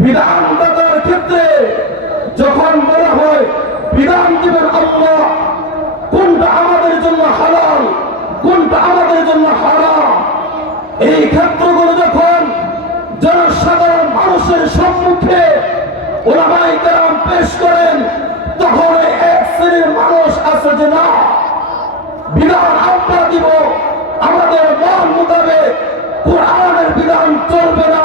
বিধানদাতার ক্ষেত্রে যখন বলা হয়, বিধান দিবেন আল্লাহ, কোনটা আমাদের জন্য হালাল, কোনটা আমাদের জন্য হারাম? এই ক্ষেত্রগুলো যখন জনসাধারণ মানুষের সম্মুখে ওলামাই কেরাম পেশ করেন, তখন এক শ্রেণির মানুষ আছে যে, না, বিধান আমরা দিব, আমাদের মন মোতাবেক কোরআনের বিধান চলবে না।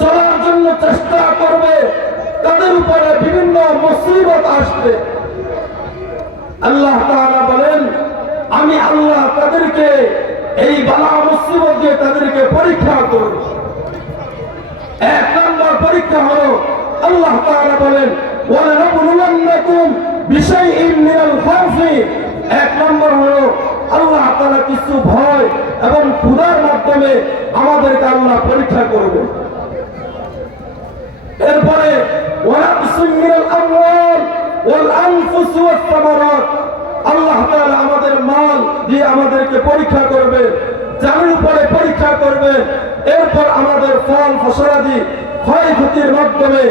চলার জন্য চেষ্টা করবে, তাদের উপরে বিভিন্ন মুসিবত আসবে। আল্লাহ বলেন, আমি আল্লাহ তাদেরকে এই বালা মুসিবত দিয়ে তাদেরকে পরীক্ষা করব। এক নম্বর পরীক্ষা হলো, আল্লাহ বলেন এক নম্বর আল্লাহ তাআলা কিছু ভয় এবং ক্ষুধার মাধ্যমে আমাদেরকে আল্লাহ পরীক্ষা করবে এরপরে আমওয়াল ওয়াল আনফুস ওয়াস সামারাত আল্লাহ তাআলা আমাদের মাল দিয়ে আমাদেরকে পরীক্ষা করবে, জানের উপরে পরীক্ষা করবে, এরপর আমাদের ফল ফসলাদি ক্ষয়ক্ষতির মাধ্যমে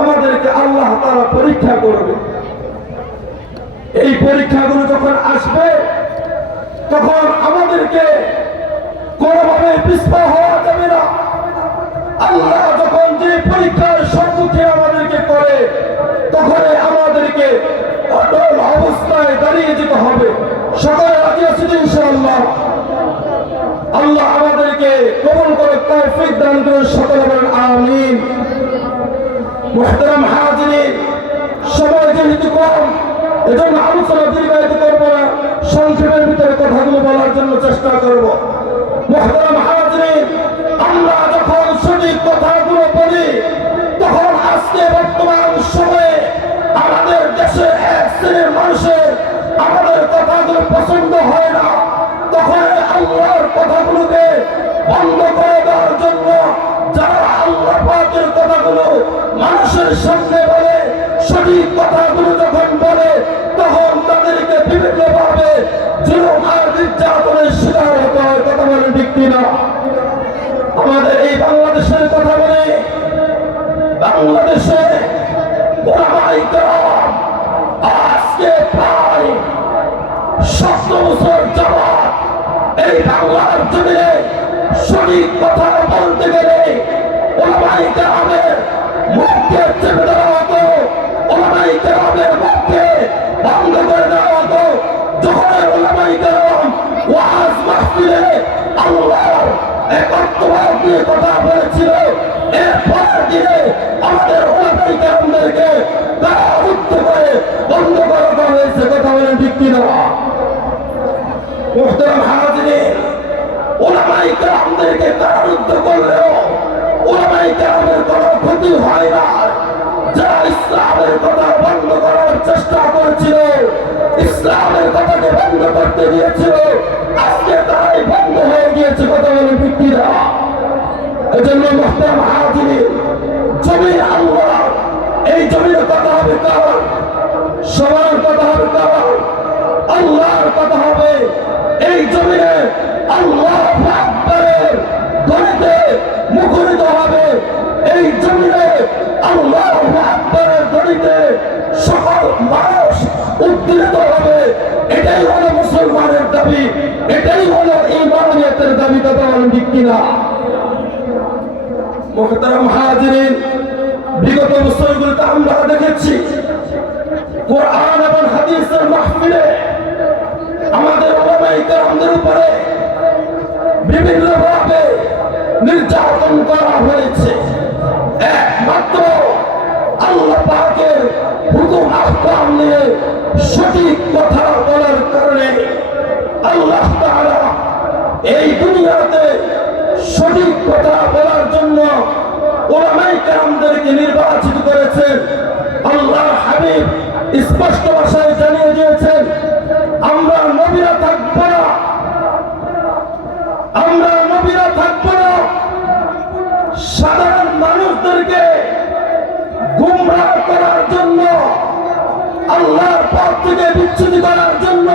আমাদেরকে আল্লাহ তাআলা পরীক্ষা করবে। এই পরীক্ষাগুলো যখন আসবে, তখন আমাদেরকে কোনোভাবে পিছপা হওয়া যাবে না। আল্লাহ যখন যে পরীক্ষার সম্মুখে আমাদেরকে করে তখন আমাদেরকে অটল অবস্থায় দাঁড়িয়ে যেতে হবে। সকলে রাজি আছি ইনশাআল্লাহ? আল্লাহ আমাদেরকে কবুল করে তৌফিক দান করে সকলে বলেন আমিন। মুহতারাম হাজিরিন, সময় যেহেতু কম, এজন্য আলোচনা দীর্ঘায়িত করব না, সংক্ষেপের ভিতরে কথাগুলো বলার জন্য চেষ্টা করব। মুহতারাম সঠিক কথাগুলো বলি, তখন আজকে বর্তমান সময়ে আমাদের দেশে এক শ্রেণির মানুষের আমাদের কথাগুলো পছন্দ হয় না। তখন আল্লাহর কথাগুলোকে বন্ধ করে দেওয়ার জন্য যারা আল্লাহ পাকের কথাগুলো মানুষের সামনে বলে, সঠিক কথাগুলো যখন বলে, তখন তাদেরকে বিভিন্ন ভাবে জুলুম আর নির্যাতনের শিকার হতে হয় কথা বলে ঠিক না আমাদের এই বাংলাদেশের কথা বলে, বাংলাদেশে আজকে প্রায় সতেরো বছর যাবৎ এই বাংলার জমিনে সঠিক কথা বলতে গেলে ওলামাই কেরামের মুখকে চেপে দেওয়া হতো ওলামাই কেরামের মুখকে বন্ধ করে দেওয়া হতো। যখন ওলামাই কেরাম ওয়াজ মাহফিলে আল্লাহর একত্রবাদ নিয়ে কথা বলেছিল। এর পরের দিনে আমাদের ওলামাই কেরামদেরকে কারারুদ্ধ করে বন্ধ করে হয়েছে। কথা বলেন ঠিক কিনা? মুহতারাম হাজিরিন ওলামাই কেরামদেরকে কারারুদ্ধ করলেও ওলামাই কেরামের কোনো ক্ষতি হয় না। যারা ইসলামের কথা বন্ধ করার চেষ্টা করেছিল, ইসলামের কথাকে বন্ধ করতে দিয়েছিল এজন্য মোহতারাম হাজিরিন জমি আল্লাহ, এই জমির কথা হবে কার? সবার কথা হবে কার? আল্লাহর কথা হবে। এই জমিনে আল্লাহ আকবরের গণিতে মুখরিত হবে। এই জমিনে আল্লাহ আকবরের গণিতে সকল মানুষ উদ্দীত হবে। এটাই হলো মুসলমানের দাবি। এটাই হলো ইমানিয়তের দাবি, কথা বলেন ঠিক কিনা? মোহতারাম হাজিরিন, বিগত বছরগুলোতে আমরা দেখেছি নির্যাতন করা হয়েছে। একমাত্র আল্লাহ পাকের নিয়ে সঠিক কথা বলার কারণে আল্লাহ এই দুনিয়াতে সঠিক কথা বলার জন্য ওলামাই কেরামদেরকে নির্বাচিত করেছে। হয়েছেন আল্লাহ হাবিব স্পষ্ট ভাষায় জানিয়ে দিয়েছেন, আমরা নবীরা থাকব না। আমরা নবীরা থাকব না। সাধারণ মানুষদেরকে গুমরাহ করার জন্য, আল্লাহর পথ থেকে বিচ্ছুতি করার জন্য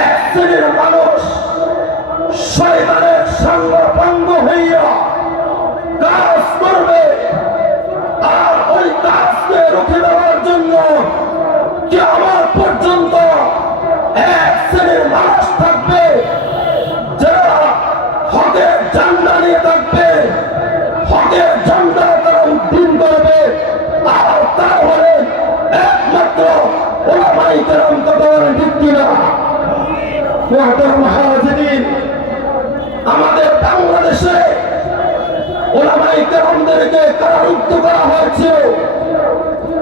এক শ্রেণির মানুষ শয়তানের সঙ্গ ভঙ্গ হইয়া কাজ করবে। আর ওই কাজকে রুখে দেওয়ার জন্য কি আমার পর্যন্ত এক শ্রেণির মানুষ থাকবে, যারা হকের ঝান্ডা নিয়ে থাকবে, হকের ঝান্ডা তারা উদ্দিন করবে। আর তাহলে একমাত্র ওলামাই কেরাম কথা বলে ঠিক কিনা? ওলামাই কেরামদেরকে কারারুদ্ধ করা হয়েছিল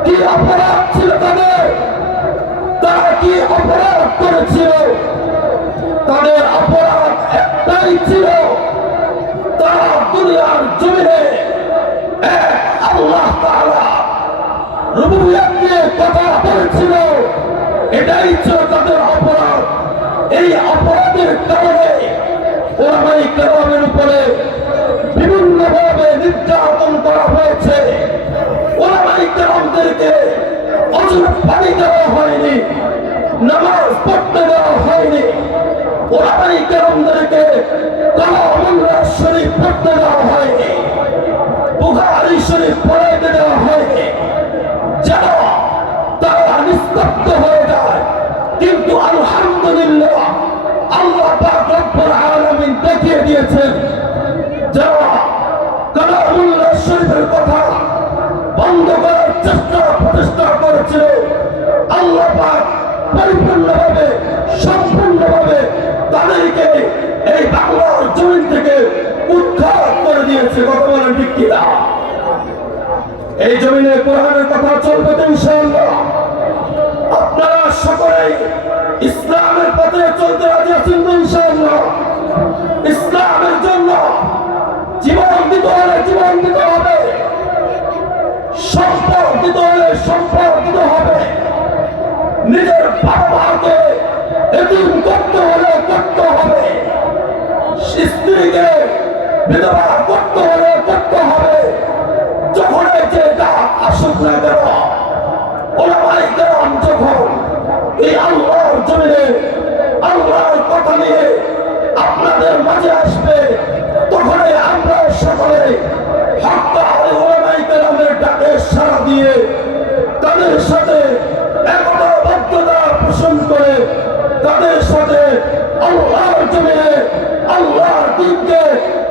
কি অপরাধ ছিল তাদের? তারা কি অপরাধ করেছিল? তাদের অপরাধ একটাই ছিল, তারা দুনিয়ার জমিনে এক আল্লাহ তাআলা রুবুবিয়ত নিয়ে কথা বলেছিল। এটাই ছিল তাদের অপরাধ। এই অপরাধের কারণে ওলামাই কেরামের উপরে বিভিন্নভাবে নির্যাতন করা হয়েছে, ওলামাই কেরামদেরকে অজুর পানি দেওয়া হয়নি, নামাজ পড়তে দেওয়া হয়নি। ওলামাই বন্ধ করার চেষ্টা প্রচেষ্টা করেছিল। আল্লাহ পাক পরিপূর্ণভাবে, সম্পূর্ণভাবে তাদেরকে এই বাংলার জমিন থেকে উদ্ধার করে দিয়েছে। কথা বলেন এই জমিনে কোরআনের কথা চলবে তো ইনশাআল্লাহ। আপনারা সকলেই ইসলামের পথে চলতে রাজি আছেন তো ইনশাআল্লাহ। ইসলামের জন্য জীবন দিতে জীবন দিতে হবে। নিজের বাবা মাকে এদিন করতে হলে করতে হবে। স্ত্রীকে বিধবা করতে হলে তাদের সাথে আল্লাহর জমিনে, আল্লাহর দিনকে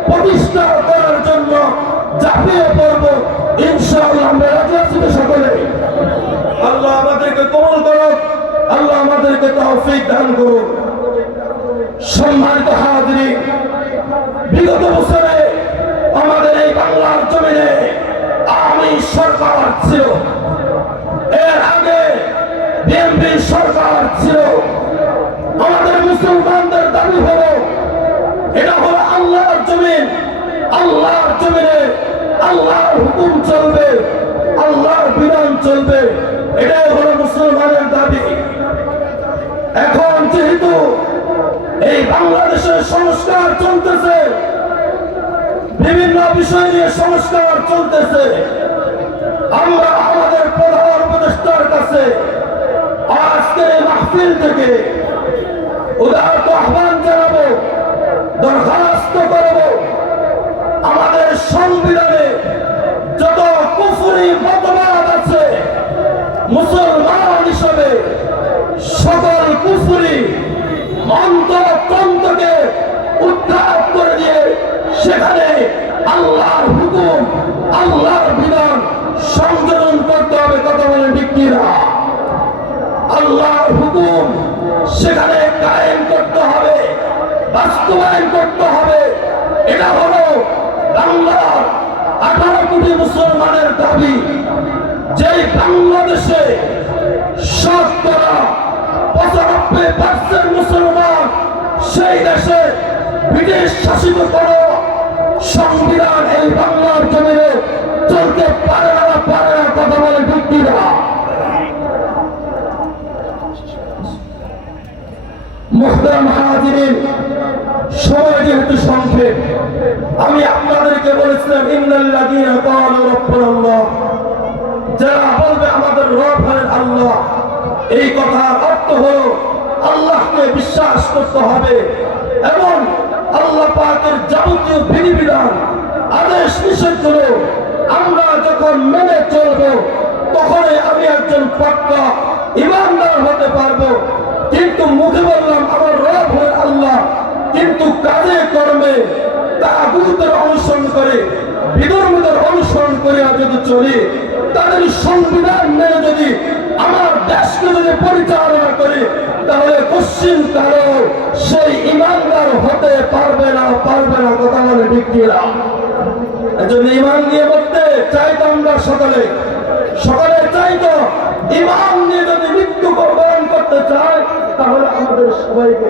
প্রতিষ্ঠা করার জন্য ঝাঁপিয়ে পড়ব। ইনশাআল্লাহ আমরা রাজি আছি সকলে। আল্লাহ আমাদেরকে কবল করুন আল্লাহ আমাদেরকে তৌফিক দান করুন সম্মানিত হাজিরি, বিগত বছরে আমাদের এই বাংলার জমিনে আমি সরকার ছিল। এর আগে বিএনপি সরকার ছিল। আমাদের মুসলমানদের দাবি হলো, এটা হলো আল্লাহর জমিন। আল্লাহর জমিনে আল্লাহর হুকুম চলবে, আল্লাহর বিধান চলবে। এটাই হলো মুসলমানের দাবি। এখন যেহেতু এই বাংলাদেশের সংস্কার চলতেছে, বিভিন্ন বিষয় নিয়ে সংস্কার চলতেছে, আমরা আমাদের প্রধান উপদেষ্টার কাছে আজকে মাহফিল থেকে উদাহরণ আহ্বান জানাব, দরখাস্ত করব। আমাদের সংবিধানে যত কুফুরি মতবাদ আছে, মুসলমান সকল কুফুরি উদ্ধার করে দিয়ে সেখানে আল্লাহর হুকুম, আল্লাহর বিধান সংযোজন করতে হবে বলেন ঠিক কিনা? আল্লাহর হুকুম সেখানে বাস্তবায়ন করতে হবে। এটা হলো বাংলার আঠারো কোটি মুসলমানের দাবি। যেই বাংলাদেশে পঁচানব্বই পার্সেন্ট মুসলমান সেই দেশে ব্রিটিশ শাসিত সংবিধান এই বাংলার জমিনে চলতে পারে না পারে না মোহতারাম হাজিরিন সময় যেহেতু সংক্ষেপ, আমি আপনাদেরকে বলেছিলাম রাব্বুনাল্লাহ। যারা বলবে আমাদের রব হলেন আল্লাহ, এই কথার অর্থ হলো আল্লাহকে বিশ্বাস করতে হবে এবং আল্লাহ পাকের যাবতীয় বিধিবিধান, আদেশ নিষেধগুলো আমরা যখন মেনে চলবো তখনই আমি একজন পাক্কা ইমানদার হতে পারব কিন্তু মুখে বললাম আমার রব হলেন আল্লাহ কিন্তু কাজে কর্মে তাগুতের অনুসরণ করে, বিধর্মীদের অনুসরণ করে যদি চলি, তাদের সংবিধান মেনে যদি আমার দেশকে যদি পরিচালনা করি, তাহলে পশ্চিম কালো সেই ইমানদার হতে পারবে না পারবে না কথা বলে বিক্রিরা এজন্য ইমান নিয়ে বলতে চাইতো আমরা সকালে। সকালে চাইতো ইমান নিয়ে যদি মৃত্যু বরণ করতে চায়, তাহলে আমাদের সবাইকে